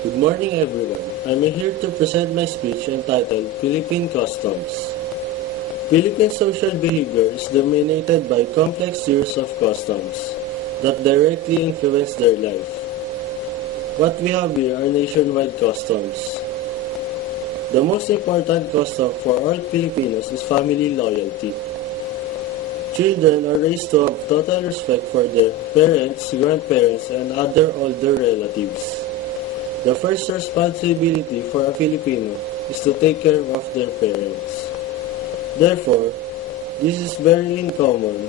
Good morning everyone. I'm here to present my speech entitled Philippine Customs. Philippine social behavior is dominated by complex series of customs that directly influence their life. What we have here are nationwide customs. The most important custom for all Filipinos is family loyalty. Children are raised to have total respect for their parents, grandparents, and other older relatives. The first responsibility for a Filipino is to take care of their parents. Therefore, this is very uncommon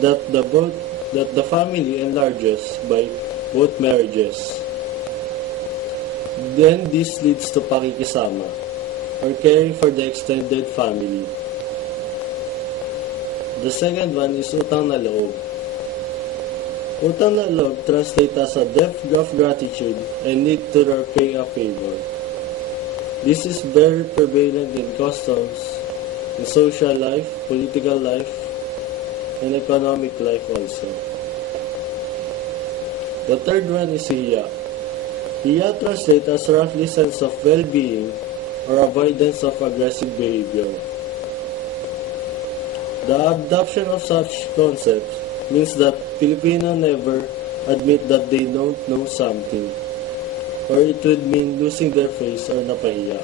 that the family enlarges by both marriages. Then this leads to pakikisama, or caring for the extended family. The second one is utang na loob. Utang na loob translates as a debt of gratitude and need to repay a favor. This is very prevalent in customs, in social life, political life, and economic life also. The third one is hiya. Hiya translates as roughly sense of well-being or avoidance of aggressive behavior. The adoption of such concepts means that Filipinos never admit that they don't know something, or it would mean losing their face or napahiya.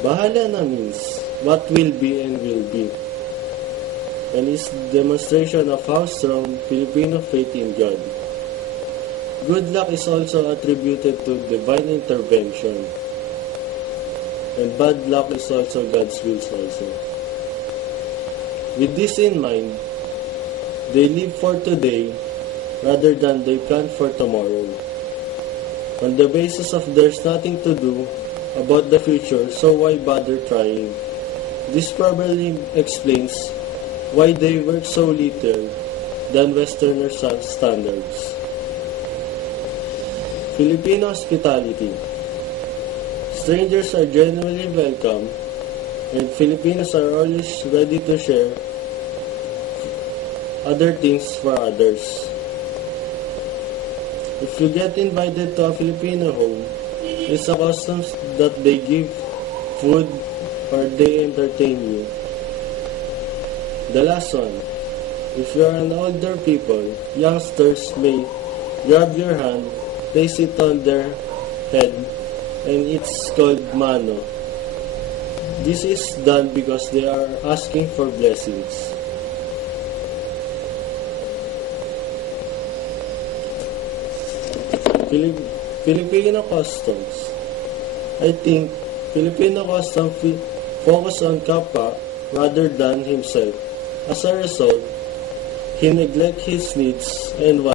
Bahala na means what will be and will be, and is demonstration of how strong Filipino faith in God. Good luck is also attributed to divine intervention, and bad luck is also God's will also. With this in mind, they live for today rather than they plan for tomorrow. On the basis of there's nothing to do about the future, so why bother trying? This probably explains why they work so little than Westerner standards. Filipino hospitality. Strangers are genuinely welcome, and Filipinos are always ready to share other things for others. If you get invited to a Filipino home, it's a custom that they give food or they entertain you. The last one, if you are an older people, youngsters may grab your hand, place it on their head, and it's called mano. This is done because they are asking for blessings. Filipino customs. I think Filipino customs focus on kapwa rather than himself. As a result, he neglects his needs and wants.